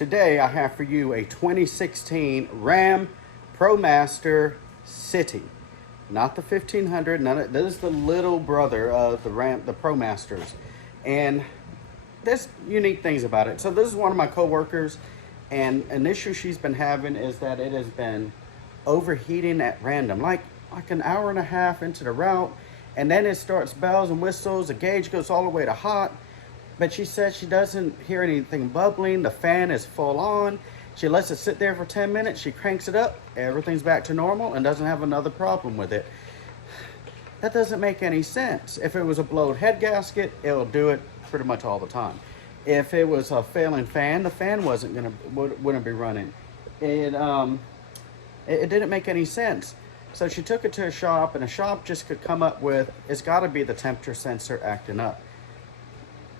Today I have for you a 2016 Ram Promaster City. Not the 1500, this is the little brother of the Promasters. And there's unique things about it. So this is one of my co-workers, and an issue she's been having is that it has been overheating at random, like an hour and a half into the route, and then it starts bells and whistles, the gauge goes all the way to hot. But she said she doesn't hear anything bubbling, the fan is full on. She lets it sit there for 10 minutes, she cranks it up, everything's back to normal and doesn't have another problem with it. That doesn't make any sense. If it was a blowed head gasket, it'll do it pretty much all the time. If it was a failing fan, the fan wouldn't be running. It didn't make any sense. So she took it to a shop, and a shop just could come up with, it's gotta be the temperature sensor acting up.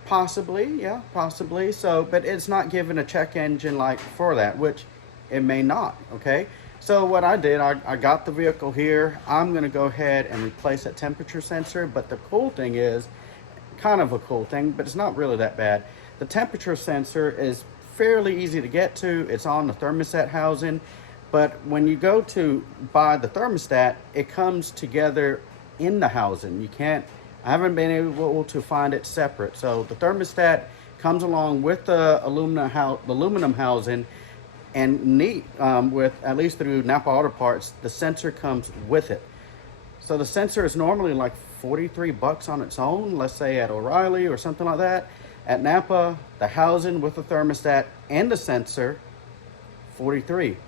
Possibly, yeah, possibly. So, but it's not given a check engine like for that, which it may not, okay? So what I did, I got the vehicle here. I'm gonna go ahead and replace that temperature sensor, but the cool thing is, kind of a cool thing, but it's not really that bad. The temperature sensor is fairly easy to get to. It's on the thermostat housing, but when you go to buy the thermostat, it comes together in the housing. I haven't been able to find it separate. So the thermostat comes along with the aluminum housing, and with, at least through Napa Auto Parts, the sensor comes with it. So the sensor is normally like 43 bucks on its own, let's say at O'Reilly or something like that. At Napa, the housing with the thermostat and the sensor, 43.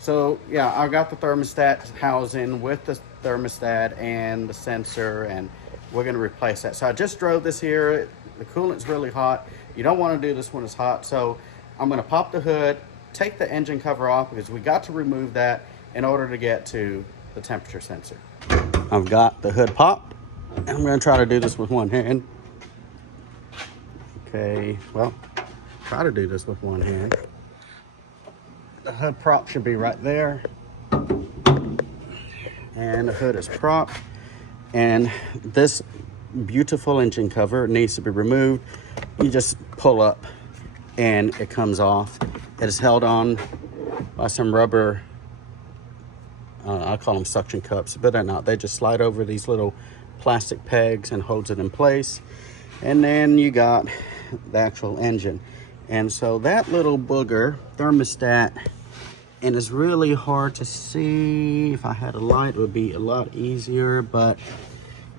So yeah, I got the thermostat housing with the thermostat and the sensor, and we're gonna replace that. So I just drove this here. The coolant's really hot. You don't wanna do this when it's hot. So I'm gonna pop the hood, take the engine cover off, because we got to remove that in order to get to the temperature sensor. I've got the hood popped, and I'm gonna try to do this with one hand. Okay, well, try to do this with one hand. The hood prop should be right there. And the hood is propped. And this beautiful engine cover needs to be removed. You just pull up and it comes off. It is held on by some rubber, I call them suction cups, but they're not. They just slide over these little plastic pegs and holds it in place. And then you got the actual engine. And so that little booger, thermostat, and it's really hard to see. If I had a light, it would be a lot easier, but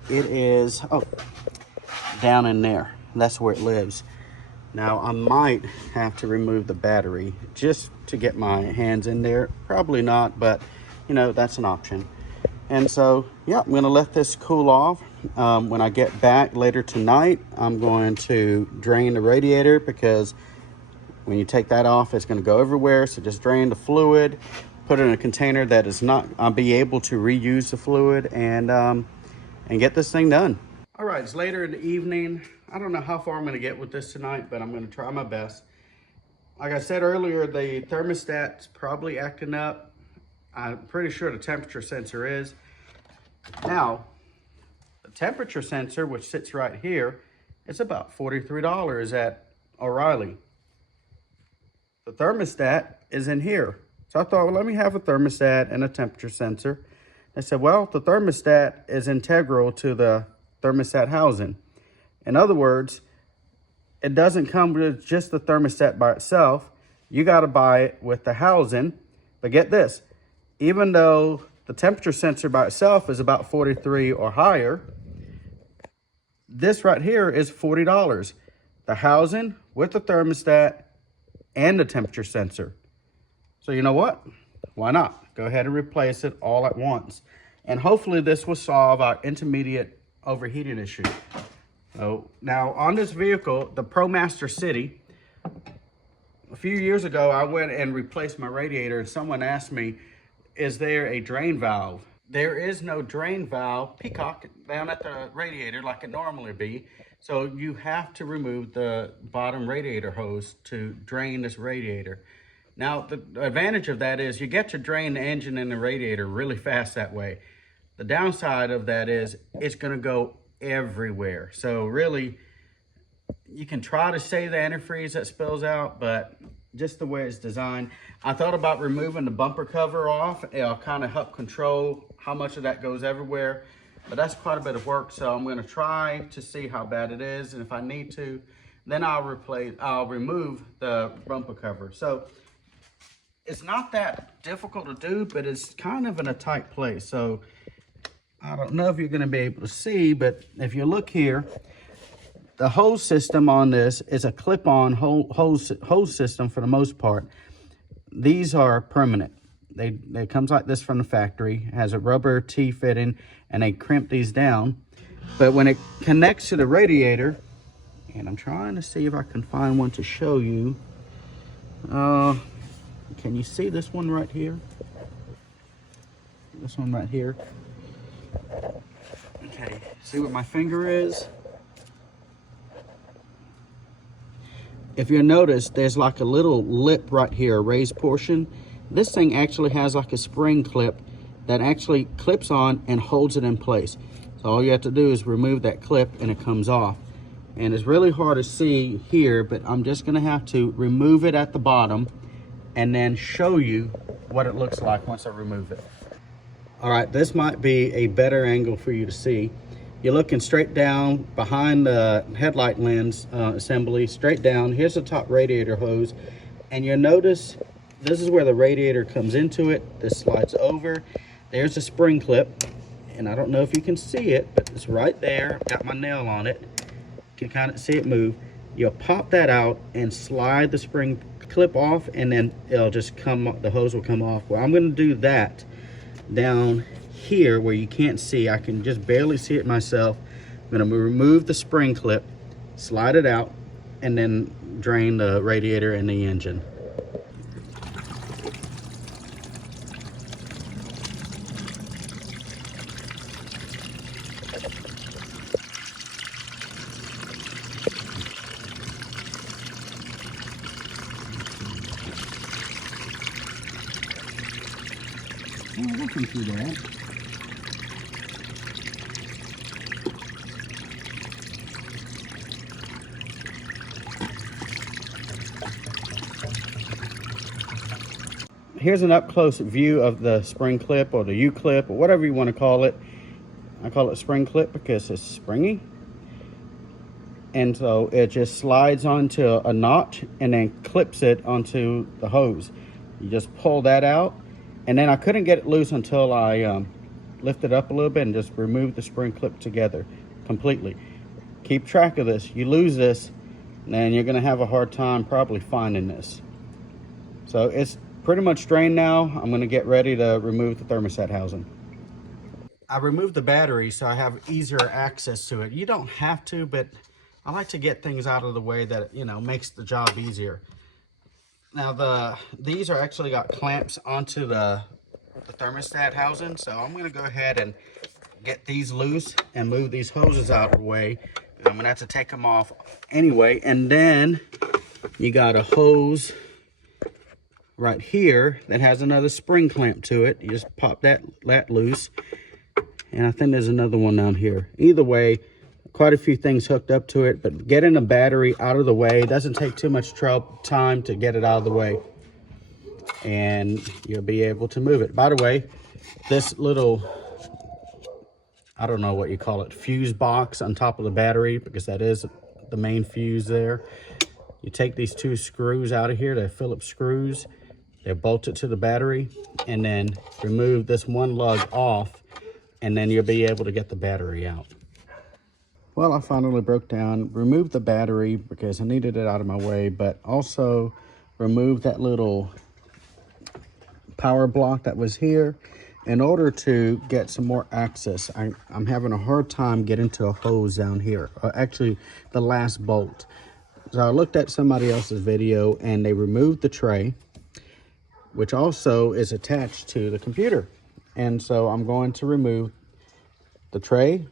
it is, down in there. That's where it lives. Now, I might have to remove the battery just to get my hands in there. Probably not, but you know, that's an option. And so, yeah, I'm gonna let this cool off. When I get back later tonight, I'm going to drain the radiator, because when you take that off, it's going to go everywhere. So just drain the fluid, put it in a container that is not, I'll be able to reuse the fluid, and get this thing done. All right, it's later in the evening. I don't know how far I'm going to get with this tonight, but I'm going to try my best. Like I said earlier, the thermostat's probably acting up. I'm pretty sure the temperature sensor is. Now, the temperature sensor, which sits right here, it's about $43 at O'Reilly. The thermostat is in here. So I thought, well, let me have a thermostat and a temperature sensor. I said, well, the thermostat is integral to the thermostat housing. In other words, it doesn't come with just the thermostat by itself. You got to buy it with the housing. But get this, even though the temperature sensor by itself is about 43 or higher, this right here is $40. The housing with the thermostat and the temperature sensor. So you know what? Why not? Go ahead and replace it all at once. And hopefully this will solve our intermediate overheating issue. So now on this vehicle, the Promaster City, a few years ago, I went and replaced my radiator, and someone asked me, is there a drain valve? There is no drain valve, peacock, down at the radiator like it normally be. So you have to remove the bottom radiator hose to drain this radiator. Now, the advantage of that is you get to drain the engine and the radiator really fast that way. The downside of that is it's gonna go everywhere. So really, You can try to save the antifreeze that spills out, but just the way it's designed. I thought about removing the bumper cover off. It'll kind of help control how much of that goes everywhere, but that's quite a bit of work. So I'm gonna try to see how bad it is. And if I need to, then I'll remove the bumper cover. So it's not that difficult to do, but it's kind of in a tight place. So I don't know if you're gonna be able to see, but if you look here, the hose system on this is a clip-on hose system for the most part. These are permanent. They comes like this from the factory. It has a rubber T-fitting, and they crimp these down. But when it connects to the radiator, and I'm trying to see if I can find one to show you. Can you see this one right here? This one right here. Okay, see where my finger is? If you notice, there's like a little lip right here, a raised portion. This thing actually has like a spring clip that actually clips on and holds it in place. So all you have to do is remove that clip and it comes off. And it's really hard to see here, but I'm just gonna have to remove it at the bottom and then show you what it looks like once I remove it. All right, this might be a better angle for you to see. You're looking straight down behind the headlight lens assembly, straight down. Here's the top radiator hose. And you'll notice this is where the radiator comes into it. This slides over. There's a spring clip. And I don't know if you can see it, but it's right there. Got my nail on it. You can kind of see it move. You'll pop that out and slide the spring clip off, and then it'll just come, the hose will come off. Well, I'm gonna do that down here where you can't see. I can just barely see it myself. I'm going to remove the spring clip, slide it out, and then drain the radiator and the engine. Oh, looking through that. Here's an up-close view of the spring clip or the U-clip or whatever you want to call it. I call it spring clip because it's springy. And so it just slides onto a notch and then clips it onto the hose. You just pull that out, and then I couldn't get it loose until I lifted up a little bit and just removed the spring clip together completely. Keep track of this. You lose this, then you're going to have a hard time probably finding this. So it's pretty much drained now. I'm going to get ready to remove the thermostat housing. I removed the battery so I have easier access to it. You don't have to, but I like to get things out of the way that, you know, makes the job easier. Now these are actually got clamps onto the thermostat housing, so I'm going to go ahead and get these loose and move these hoses out of the way. I'm going to have to take them off anyway. And then you got a hose right here that has another spring clamp to it. You just pop that loose, and I think there's another one down here. Either way, quite a few things hooked up to it, but getting a battery out of the way doesn't take too much time to get it out of the way, and you'll be able to move it. By the way, this little, I don't know what you call it, fuse box on top of the battery, because that is the main fuse there. You take these two screws out of here, they're Phillips screws. They're bolted to the battery, and then remove this one lug off, and then you'll be able to get the battery out. Well, I finally broke down, removed the battery because I needed it out of my way, but also removed that little power block that was here in order to get some more access. I'm having a hard time getting to a hose down here, actually the last bolt. So I looked at somebody else's video and they removed the tray, which also is attached to the computer. And so I'm going to remove the tray,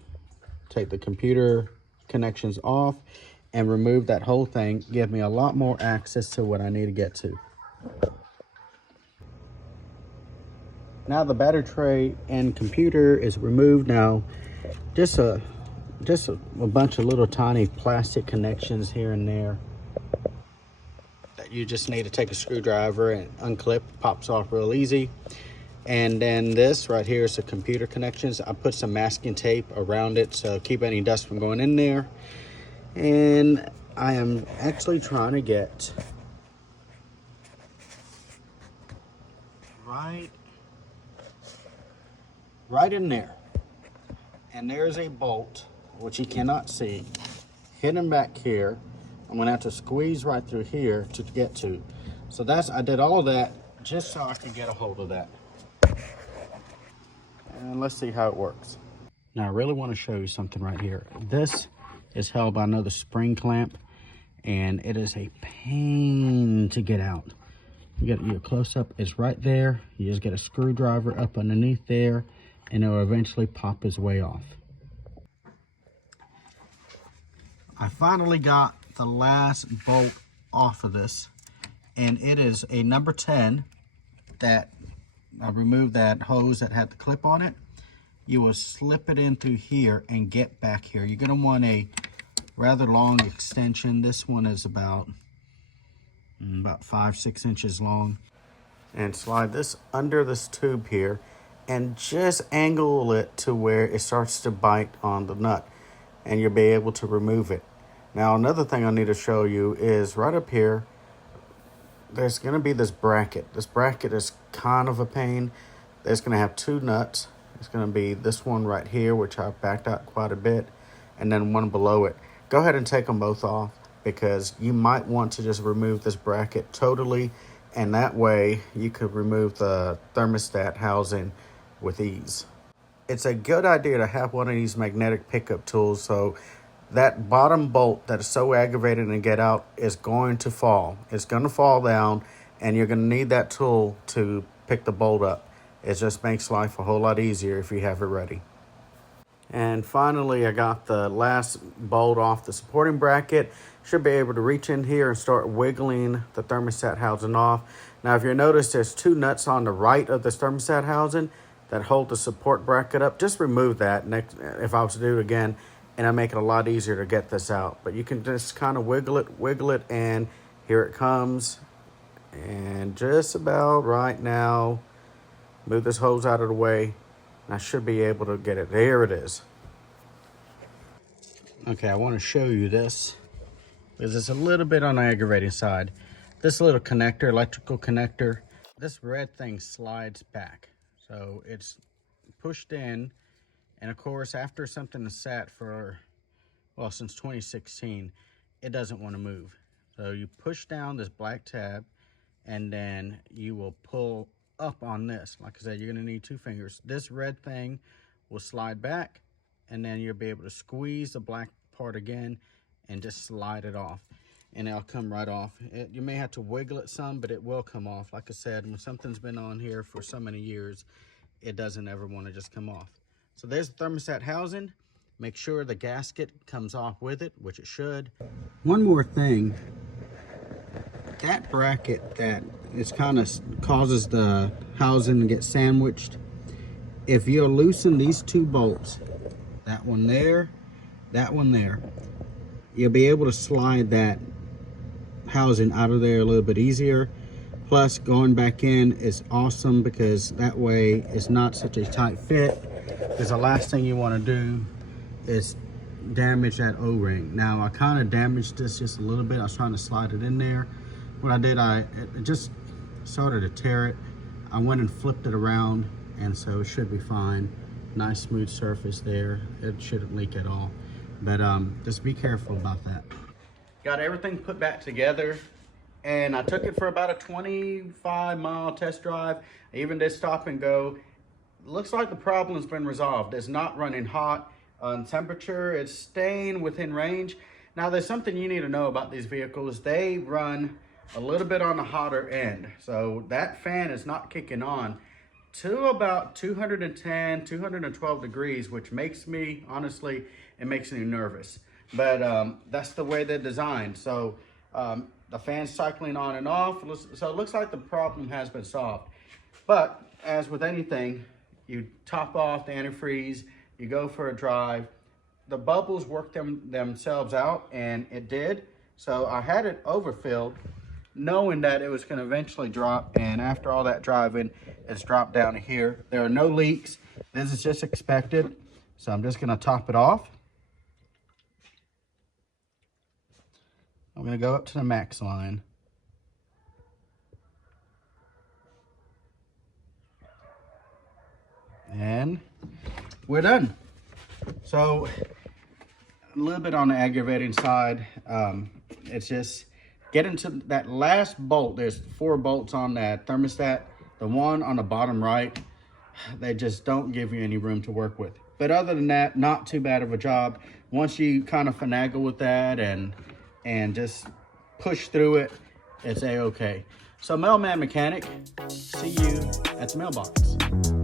take the computer connections off, and remove that whole thing. Give me a lot more access to what I need to get to. Now the battery tray and computer is removed. Now just a just a bunch of little tiny plastic connections here and there that you just need to take a screwdriver and unclip. Pops off real easy. And then this right here is the computer connections. I put some masking tape around it so keep any dust from going in there. And I am actually trying to get right in there. And there's a bolt, which you cannot see, hidden back here. I'm gonna have to squeeze right through here to get to. So I did all that just so I could get a hold of that. And let's see how it works. Now I really want to show you something right here. This is held by another spring clamp, and it is a pain to get out. You get your close up, it's right there. You just get a screwdriver up underneath there, and it will eventually pop his way off. I finally got the last bolt off of this, and it is a number 10 that I removed that hose that had the clip on it. You will slip it in through here and get back here. You're going to want a rather long extension. This one is about 5-6 inches long. And slide this under this tube here and just angle it to where it starts to bite on the nut, and you'll be able to remove it. Now another thing I need to show you is right up here, there's going to be this bracket. This bracket is kind of a pain. There's going to have two nuts. It's going to be this one right here, which I backed out quite a bit, and then one below it. Go ahead and take them both off, because you might want to just remove this bracket totally, and that way you could remove the thermostat housing with ease. It's a good idea to have one of these magnetic pickup tools, so that bottom bolt that is so aggravating to get out is going to fall. It's going to fall down, and you're going to need that tool to pick the bolt up. It just makes life a whole lot easier if you have it ready. And finally, I got the last bolt off the supporting bracket. Should be able to reach in here and start wiggling the thermostat housing off. Now, if you notice, there's two nuts on the right of this thermostat housing that hold the support bracket up. Just remove that next, if I was to do it again, and it'll make it a lot easier to get this out. But you can just kind of wiggle it, and here it comes. And just about right now, move this hose out of the way, and I should be able to get it. There it is. Okay, I want to show you this, because it's a little bit on the aggravating side. This little connector, electrical connector, this red thing slides back. So it's pushed in, and of course, after something is sat for, well, since 2016, it doesn't want to move. So you push down this black tab, and then you will pull up on this. Like I said, you're going to need two fingers. This red thing will slide back, and then you'll be able to squeeze the black part again and just slide it off, and it'll come right off. You may have to wiggle it some, but it will come off. Like I said, when something's been on here for so many years, it doesn't ever want to just come off. So there's the thermostat housing. Make sure the gasket comes off with it, which it should. One more thing, that bracket that is kind of causes the housing to get sandwiched, if you'll loosen these two bolts, that one there, you'll be able to slide that housing out of there a little bit easier. Plus, going back in is awesome, because that way it's not such a tight fit, because the last thing you want to do is damage that O-ring. Now, I kind of damaged this just a little bit. I was trying to slide it in there. What I did, it just started to tear it. I went and flipped it around, and so it should be fine. Nice smooth surface there. It shouldn't leak at all. But just be careful about that. Got everything put back together, and I took it for about a 25-mile test drive. I even did stop and go. Looks like the problem's been resolved. It's not running hot. Temperature is staying within range. Now, there's something you need to know about these vehicles. They run a little bit on the hotter end. So that fan is not kicking on to about 210, 212 degrees, which makes me, honestly, it makes me nervous. But that's the way they're designed. So the fan's cycling on and off. So it looks like the problem has been solved. But as with anything, you top off the antifreeze, you go for a drive, the bubbles work themselves out, and it did. So I had it overfilled, knowing that it was going to eventually drop, and after all that driving, it's dropped down to here. There are no leaks. This is just expected. So I'm just going to top it off. I'm going to go up to the max line. And we're done. So a little bit on the aggravating side. It's just getting to that last bolt. There's 4 bolts on that thermostat. The one on the bottom right, they just don't give you any room to work with. But other than that, not too bad of a job. Once you kind of finagle with that and just push through it, it's a-okay. So Mailman Mechanic, see you at the mailbox.